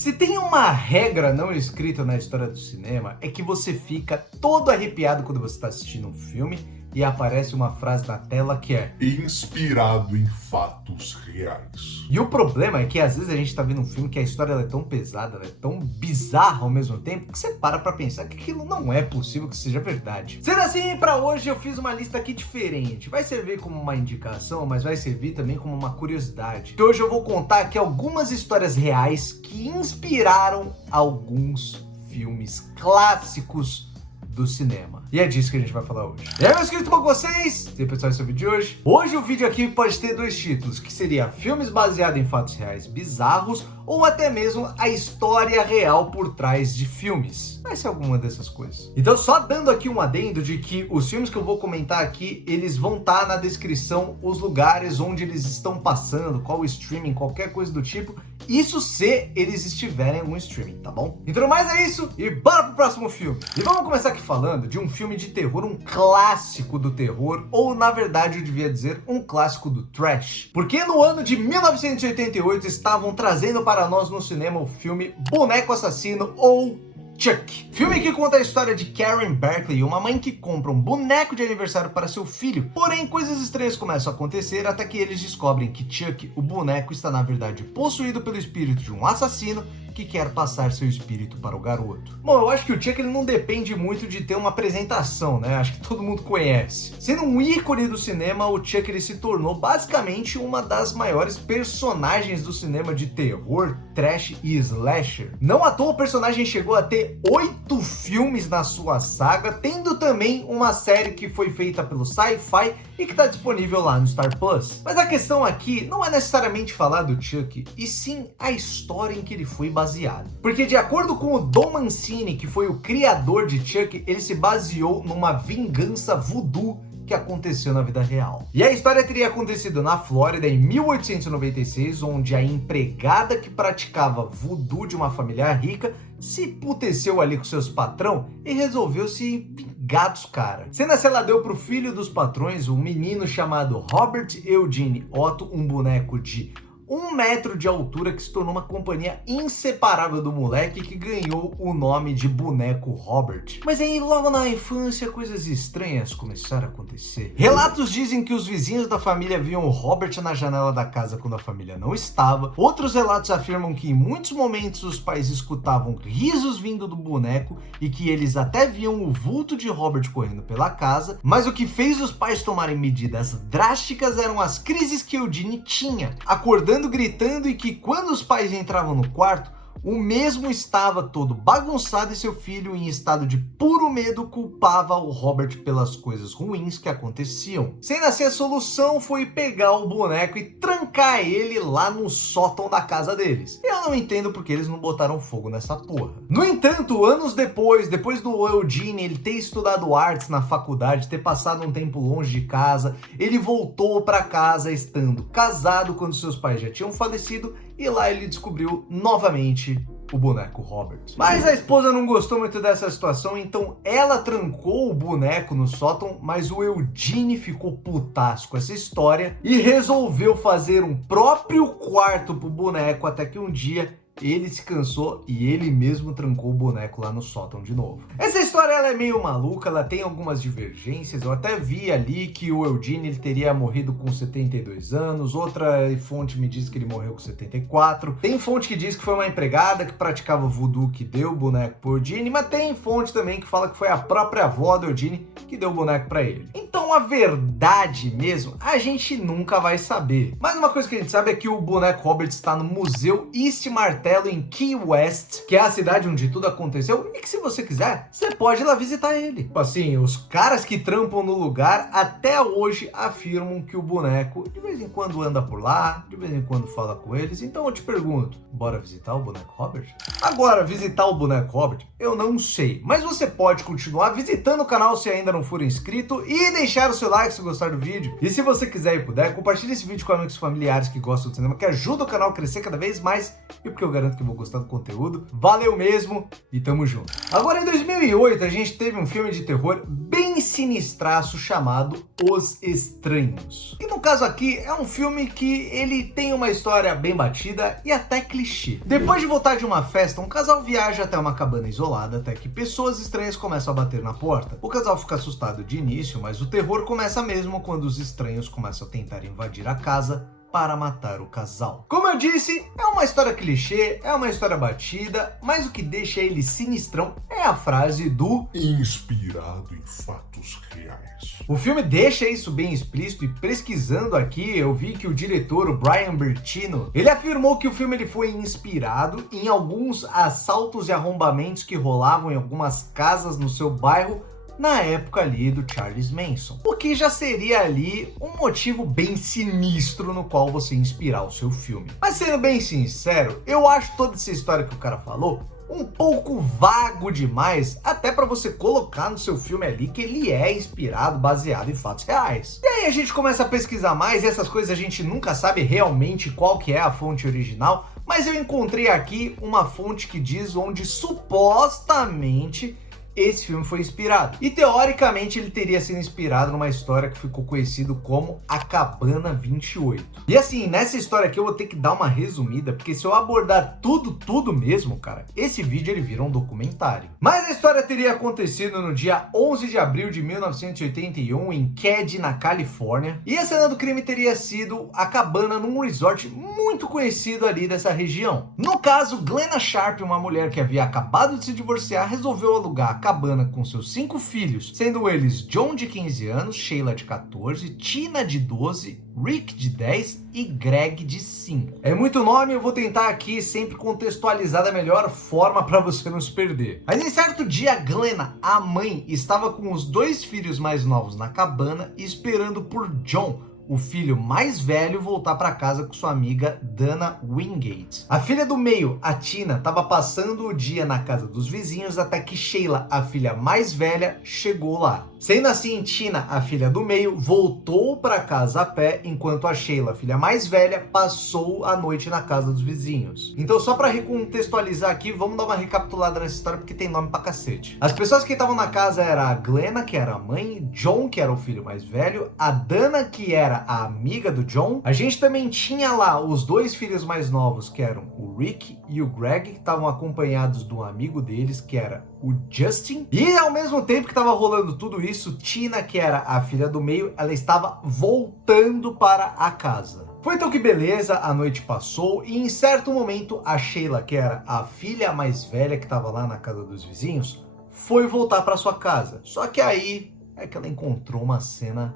Se tem uma regra não escrita na história do cinema, é que você fica todo arrepiado quando você está assistindo um filme e aparece uma frase na tela que é inspirado em fatos reais. E o problema é que às vezes a gente tá vendo um filme que a história ela é tão pesada, ela é tão bizarra ao mesmo tempo, que você para pra pensar que aquilo não é possível que seja verdade. Sendo assim, pra hoje eu fiz uma lista aqui diferente. Vai servir como uma indicação, mas vai servir também como uma curiosidade. Então hoje eu vou contar aqui algumas histórias reais que inspiraram alguns filmes clássicos do cinema. E é disso que a gente vai falar hoje. E aí, meus queridos, tudo bom com vocês? E aí, pessoal, esse é o vídeo de hoje. Hoje o vídeo aqui pode ter dois títulos, que seria filmes baseados em fatos reais bizarros, ou até mesmo a história real por trás de filmes. Vai ser alguma dessas coisas. Então, só dando aqui um adendo de que os filmes que eu vou comentar aqui, eles vão estar na descrição, os lugares onde eles estão passando, qual o streaming, qualquer coisa do tipo. Isso se eles estiverem em algum streaming, tá bom? Então, mais é isso, e bora pro próximo filme. E vamos começar aqui falando de um filme de terror, um clássico do terror, ou na verdade eu devia dizer um clássico do trash. Porque no ano de 1988 estavam trazendo para nós no cinema o filme Boneco Assassino ou Chuck. Filme que conta a história de Karen Berkeley, uma mãe que compra um boneco de aniversário para seu filho. Porém, coisas estranhas começam a acontecer até que eles descobrem que Chuck, o boneco, está na verdade possuído pelo espírito de um assassino que quer passar seu espírito para o garoto. Bom, eu acho que o Chuck ele não depende muito de ter uma apresentação, né? Acho que todo mundo conhece. Sendo um ícone do cinema, o Chuck ele se tornou basicamente uma das maiores personagens do cinema de terror, trash e slasher. Não à toa o personagem chegou a ter 8 filmes na sua saga, tendo também uma série que foi feita pelo Sci-Fi e que está disponível lá no Star Plus. Mas a questão aqui não é necessariamente falar do Chuck, e sim a história em que ele foi baseado. Porque de acordo com o Don Mancini, que foi o criador de Chuck, ele se baseou numa vingança voodoo que aconteceu na vida real. E a história teria acontecido na Flórida em 1896, onde a empregada que praticava voodoo de uma família rica se puteceu ali com seus patrão e resolveu se vingar dos caras. Sendo assim, ela deu pro filho dos patrões, um menino chamado Robert Eugene Otto, um boneco de 1 metro de altura que se tornou uma companhia inseparável do moleque, que ganhou o nome de Boneco Robert. Mas aí logo na infância coisas estranhas começaram a acontecer. Relatos dizem que os vizinhos da família viam o Robert na janela da casa quando a família não estava. Outros relatos afirmam que em muitos momentos os pais escutavam risos vindo do boneco e que eles até viam o vulto de Robert correndo pela casa. Mas o que fez os pais tomarem medidas drásticas eram as crises que Eugene tinha, acordando gritando, e que quando os pais entravam no quarto, o mesmo estava todo bagunçado e seu filho, em estado de puro medo, culpava o Robert pelas coisas ruins que aconteciam. Sendo assim, a solução foi pegar o boneco e trancar ele lá no sótão da casa deles. Eu não entendo porque eles não botaram fogo nessa porra. No entanto, anos depois do Eugene ele ter estudado artes na faculdade, ter passado um tempo longe de casa, ele voltou para casa estando casado quando seus pais já tinham falecido, e lá ele descobriu novamente o boneco Robert. Mas a esposa não gostou muito dessa situação, então ela trancou o boneco no sótão, mas o Eugene ficou putaço com essa história e resolveu fazer um próprio quarto pro boneco, até que um dia ele se cansou e ele mesmo trancou o boneco lá no sótão de novo. Essa história ela é meio maluca, ela tem algumas divergências. Eu até vi ali que o Eugene ele teria morrido com 72 anos, outra fonte me diz que ele morreu com 74. Tem fonte que diz que foi uma empregada que praticava voodoo que deu o boneco pro Eugene, mas tem fonte também que fala que foi a própria avó do Eugene que deu o boneco para ele. Então a verdade mesmo, a gente nunca vai saber. Mas uma coisa que a gente sabe é que o boneco Robert está no Museu East Martello em Key West, que é a cidade onde tudo aconteceu, e que se você quiser, você pode ir lá visitar ele. Tipo assim, os caras que trampam no lugar até hoje afirmam que o boneco de vez em quando anda por lá, de vez em quando fala com eles. Então eu te pergunto, bora visitar o boneco Robert? Agora, visitar o boneco Robert, eu não sei, mas você pode continuar visitando o canal se ainda não for inscrito e deixar o seu like se gostar do vídeo. E se você quiser e puder, compartilhe esse vídeo com amigos familiares que gostam do cinema, que ajuda o canal a crescer cada vez mais, e porque eu eu garanto que vou gostar do conteúdo. Valeu mesmo e tamo junto. Agora, em 2008, a gente teve um filme de terror bem sinistraço chamado Os Estranhos. E no caso aqui, é um filme que ele tem uma história bem batida e até clichê. Depois de voltar de uma festa, um casal viaja até uma cabana isolada até que pessoas estranhas começam a bater na porta. O casal fica assustado de início, mas o terror começa mesmo quando os estranhos começam a tentar invadir a casa para matar o casal. Como eu disse, é uma história clichê, é uma história batida, mas o que deixa ele sinistrão é a frase do inspirado em fatos reais. O filme deixa isso bem explícito, e pesquisando aqui eu vi que o diretor, o Brian Bertino, ele afirmou que o filme ele foi inspirado em alguns assaltos e arrombamentos que rolavam em algumas casas no seu bairro na época ali do Charles Manson. O que já seria ali um motivo bem sinistro no qual você inspirar o seu filme. Mas sendo bem sincero, eu acho toda essa história que o cara falou um pouco vago demais, até para você colocar no seu filme ali que ele é inspirado, baseado em fatos reais. E aí a gente começa a pesquisar mais, e essas coisas a gente nunca sabe realmente qual que é a fonte original, mas eu encontrei aqui uma fonte que diz onde supostamente esse filme foi inspirado. E teoricamente ele teria sido inspirado numa história que ficou conhecido como A Cabana 28. E assim, nessa história aqui eu vou ter que dar uma resumida, porque se eu abordar tudo mesmo, cara, esse vídeo ele vira um documentário. Mas a história teria acontecido no dia 11 de abril de 1981 em Kedzie, na Califórnia. E a cena do crime teria sido a cabana num resort muito conhecido ali dessa região. No caso, Glenna Sharp, uma mulher que havia acabado de se divorciar, resolveu alugar a cabana com seus 5 filhos, sendo eles John de 15 anos, Sheila de 14, Tina de 12, Rick de 10 e Greg de 5. É muito nome, eu vou tentar aqui sempre contextualizar da melhor forma para você não se perder. Mas em certo dia, Glenna, a mãe, estava com os 2 filhos mais novos na cabana esperando por John, o filho mais velho, voltar para casa com sua amiga Dana Wingate. A filha do meio, a Tina, estava passando o dia na casa dos vizinhos até que Sheila, a filha mais velha, chegou lá. Sendo assim, Tina, a filha do meio, voltou para casa a pé, enquanto a Sheila, a filha mais velha, passou a noite na casa dos vizinhos. Então, só para recontextualizar aqui, vamos dar uma recapitulada nessa história porque tem nome pra cacete. As pessoas que estavam na casa era a Glenna, que era a mãe, John, que era o filho mais velho, a Dana, que era a amiga do John. A gente também tinha lá os 2 filhos mais novos, que eram o Rick e o Greg, que estavam acompanhados do amigo deles, que era o Justin. E ao mesmo tempo que estava rolando tudo isso, Tina, que era a filha do meio, ela estava voltando para a casa. Foi então que beleza, a noite passou e em certo momento a Sheila, que era a filha mais velha que estava lá na casa dos vizinhos, foi voltar para sua casa. Só que aí é que ela encontrou uma cena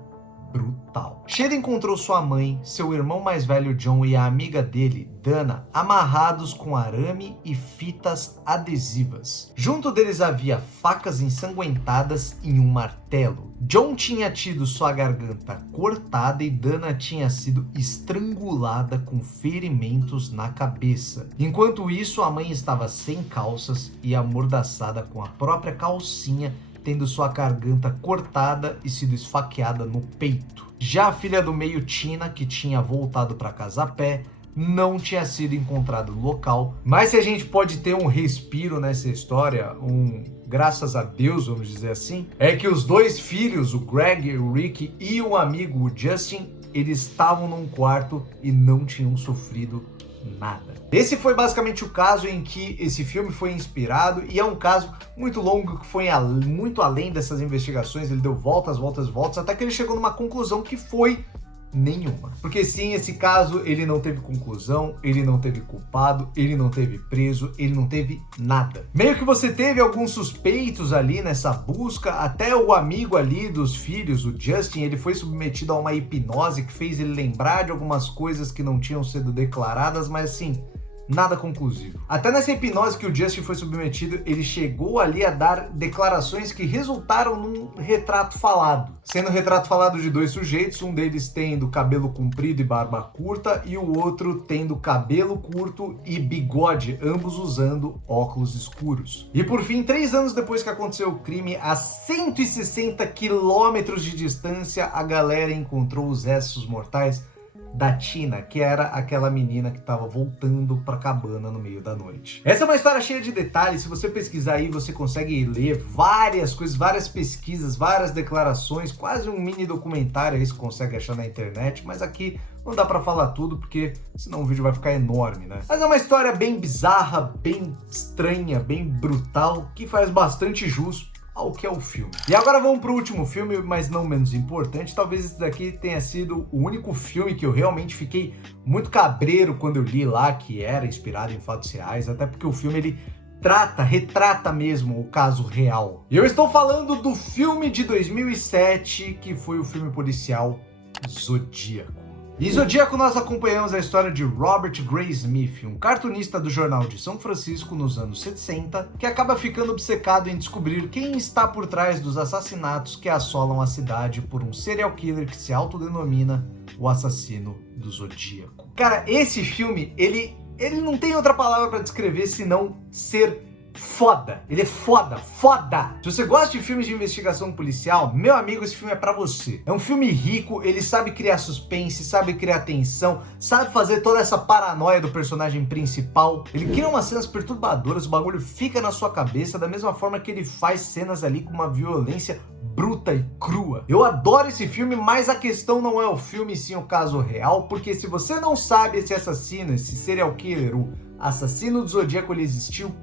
brutal. Sheila encontrou sua mãe, seu irmão mais velho John e a amiga dele, Dana, amarrados com arame e fitas adesivas. Junto deles havia facas ensanguentadas e um martelo. John tinha tido sua garganta cortada e Dana tinha sido estrangulada com ferimentos na cabeça. Enquanto isso, a mãe estava sem calças e amordaçada com a própria calcinha, tendo sua garganta cortada e sido esfaqueada no peito. Já a filha do meio, Tina, que tinha voltado para casa a pé, não tinha sido encontrada no local. Mas se a gente pode ter um respiro nessa história, graças a Deus, vamos dizer assim, é que os 2 filhos, o Greg, o Rick e o amigo, o Justin, eles estavam num quarto e não tinham sofrido nada. Esse foi basicamente o caso em que esse filme foi inspirado, e é um caso muito longo que foi muito além dessas investigações. Ele deu voltas, até que ele chegou numa conclusão que foi nenhuma. Porque sim, esse caso ele não teve conclusão, ele não teve culpado, ele não teve preso, ele não teve nada. Meio que você teve alguns suspeitos ali nessa busca, até o amigo ali dos filhos, o Justin, ele foi submetido a uma hipnose que fez ele lembrar de algumas coisas que não tinham sido declaradas, mas assim, nada conclusivo. Até nessa hipnose que o Justin foi submetido, ele chegou ali a dar declarações que resultaram num retrato falado. Sendo um retrato falado de 2 sujeitos, um deles tendo cabelo comprido e barba curta, e o outro tendo cabelo curto e bigode, ambos usando óculos escuros. E por fim, 3 anos depois que aconteceu o crime, a 160 quilômetros de distância, a galera encontrou os restos mortais da Tina, que era aquela menina que estava voltando pra cabana no meio da noite. Essa é uma história cheia de detalhes. Se você pesquisar aí, você consegue ler várias coisas, várias pesquisas, várias declarações, quase um mini documentário aí você consegue achar na internet, mas aqui não dá pra falar tudo, porque senão o vídeo vai ficar enorme, né? Mas é uma história bem bizarra, bem estranha, bem brutal, que faz bastante jus ao que é o filme. E agora vamos pro último filme, mas não menos importante. Talvez esse daqui tenha sido o único filme que eu realmente fiquei muito cabreiro quando eu li lá que era inspirado em fatos reais, até porque o filme ele retrata mesmo o caso real. E eu estou falando do filme de 2007, que foi o filme policial Zodíaco. Em Zodíaco nós acompanhamos a história de Robert Gray Smith, um cartunista do jornal de São Francisco nos anos 60, que acaba ficando obcecado em descobrir quem está por trás dos assassinatos que assolam a cidade por um serial killer que se autodenomina o assassino do Zodíaco. Cara, esse filme, ele não tem outra palavra para descrever senão ser foda. Ele é foda. Se você gosta de filmes de investigação policial, meu amigo, esse filme é pra você. É um filme rico, ele sabe criar suspense, sabe criar tensão, sabe fazer toda essa paranoia do personagem principal. Ele cria umas cenas perturbadoras, o bagulho fica na sua cabeça, da mesma forma que ele faz cenas ali com uma violência bruta e crua. Eu adoro esse filme, mas a questão não é o filme, sim o caso real, porque se você não sabe esse assassino, esse serial killer, o assassino do Zodíaco, ele existiu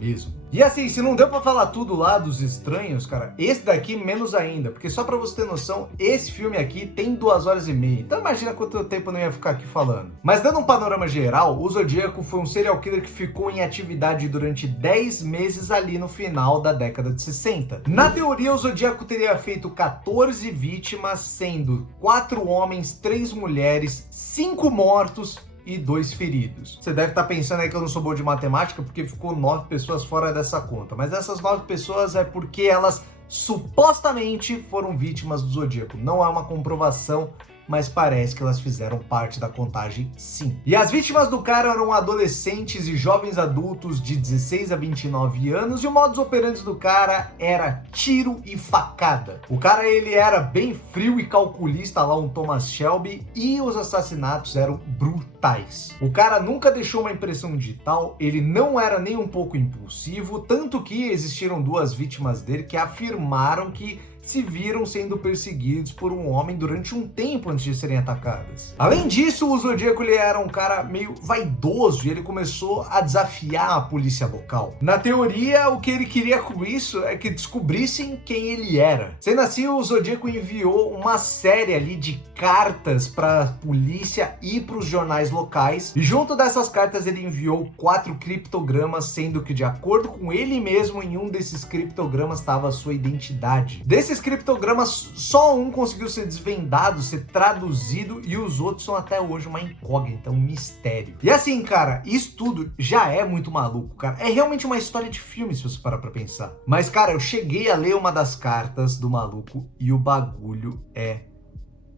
mesmo. E assim, se não deu pra falar tudo lá dos estranhos, cara, esse daqui menos ainda, porque só pra você ter noção, esse filme aqui tem 2 horas e meia, então imagina quanto tempo eu não ia ficar aqui falando. Mas dando um panorama geral, o Zodíaco foi um serial killer que ficou em atividade durante 10 meses ali no final da década de 60. Na teoria, o Zodíaco teria feito 14 vítimas, sendo 4 homens, 3 mulheres, 5 mortos e 2 feridos. Você deve estar pensando aí que eu não sou bom de matemática, porque ficou 9 pessoas fora dessa conta. Mas essas 9 pessoas é porque elas supostamente foram vítimas do Zodíaco. Não há uma comprovação, mas parece que elas fizeram parte da contagem, sim. E as vítimas do cara eram adolescentes e jovens adultos de 16 a 29 anos, e o modus operandi do cara era tiro e facada. O cara, ele era bem frio e calculista, lá um Thomas Shelby, e os assassinatos eram brutais. O cara nunca deixou uma impressão digital, ele não era nem um pouco impulsivo, tanto que existiram 2 vítimas dele que afirmaram que se viram sendo perseguidos por um homem durante um tempo antes de serem atacadas. Além disso, o Zodíaco ele era um cara meio vaidoso e ele começou a desafiar a polícia local. Na teoria, o que ele queria com isso é que descobrissem quem ele era. Sendo assim, o Zodíaco enviou uma série ali de cartas para a polícia e para os jornais locais, e junto dessas cartas ele enviou 4 criptogramas, sendo que de acordo com ele mesmo, em um desses criptogramas estava a sua identidade. Desses criptogramas, só um conseguiu ser desvendado, ser traduzido, e os outros são até hoje uma incógnita, um mistério. E assim, cara, isso tudo já é muito maluco, cara. É realmente uma história de filme, se você parar pra pensar. Mas, cara, eu cheguei a ler uma das cartas do maluco e o bagulho é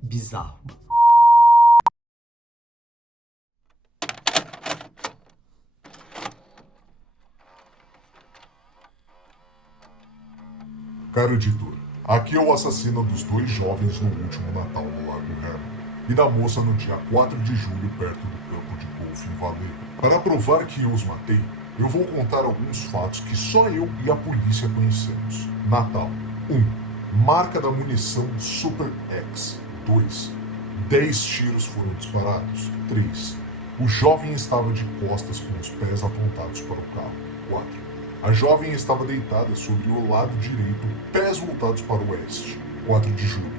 bizarro, mano. Caro editor, aqui é o assassino dos 2 jovens no último Natal no Lago Herman e da moça no dia 4 de julho perto do campo de golfe em Valego. Para provar que eu os matei, eu vou contar alguns fatos que só eu e a polícia conhecemos. Natal 1. Marca da munição Super X. 2. 10 tiros foram disparados. 3. O jovem estava de costas com os pés apontados para o carro. 4. A jovem estava deitada sobre o lado direito, pés voltados para o oeste. 4 de julho.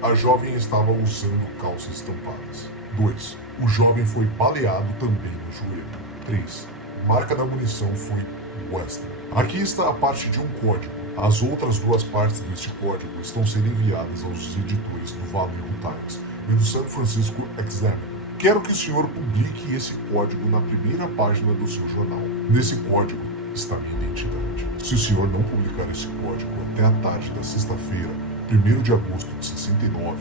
1. A jovem estava usando calças estampadas. 2. O jovem foi baleado também no joelho. 3. Marca da munição foi Western. Aqui está a parte de um código. As outras 2 partes deste código estão sendo enviadas aos editores do Valego Times e do San Francisco Examiner. Quero que o senhor publique esse código na primeira página do seu jornal. Nesse código está minha identidade. Se o senhor não publicar esse código até a tarde da sexta-feira, 1º de agosto de 69,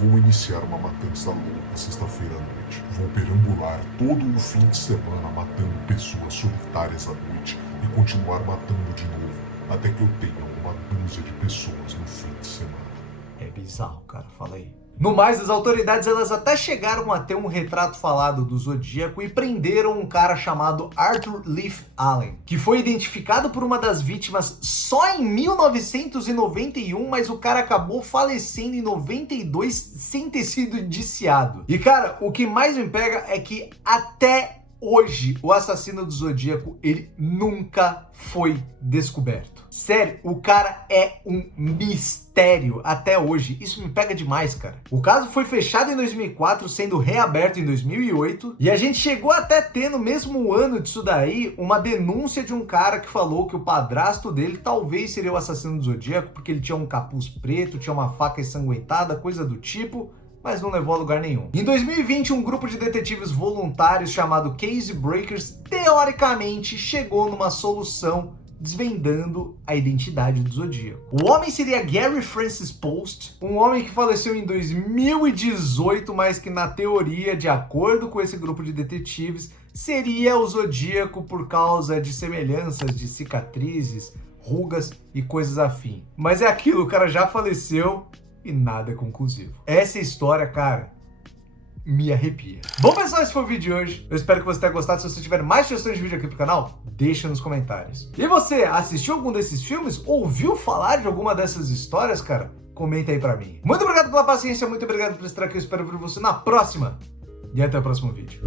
vou iniciar uma matança louca sexta-feira à noite. Vou perambular todo o fim de semana matando pessoas solitárias à noite e continuar matando de novo até que eu tenha uma dúzia de pessoas no fim de semana. É bizarro, cara, fala aí. No mais, as autoridades elas até chegaram a ter um retrato falado do Zodíaco e prenderam um cara chamado Arthur Leaf Allen, que foi identificado por uma das vítimas só em 1991, mas o cara acabou falecendo em 92 sem ter sido indiciado. E cara, o que mais me pega é que até hoje, o assassino do Zodíaco, ele nunca foi descoberto. Sério, o cara é um mistério até hoje. Isso me pega demais, cara. O caso foi fechado em 2004, sendo reaberto em 2008. E a gente chegou até ter, no mesmo ano disso daí, uma denúncia de um cara que falou que o padrasto dele talvez seria o assassino do Zodíaco, porque ele tinha um capuz preto, tinha uma faca ensanguentada, coisa do tipo, mas não levou a lugar nenhum. Em 2020, um grupo de detetives voluntários chamado Case Breakers, teoricamente, chegou numa solução desvendando a identidade do Zodíaco. O homem seria Gary Francis Post, um homem que faleceu em 2018, mas que na teoria, de acordo com esse grupo de detetives, seria o Zodíaco por causa de semelhanças de cicatrizes, rugas e coisas afim. Mas é aquilo, o cara já faleceu e nada é conclusivo. Essa história, cara, me arrepia. Bom, pessoal, esse foi o vídeo de hoje. Eu espero que você tenha gostado. Se você tiver mais sugestões de vídeo aqui pro canal, deixa nos comentários. E você, assistiu algum desses filmes? Ouviu falar de alguma dessas histórias, cara? Comenta aí pra mim. Muito obrigado pela paciência, muito obrigado por estar aqui. Eu espero ver você na próxima. E até o próximo vídeo.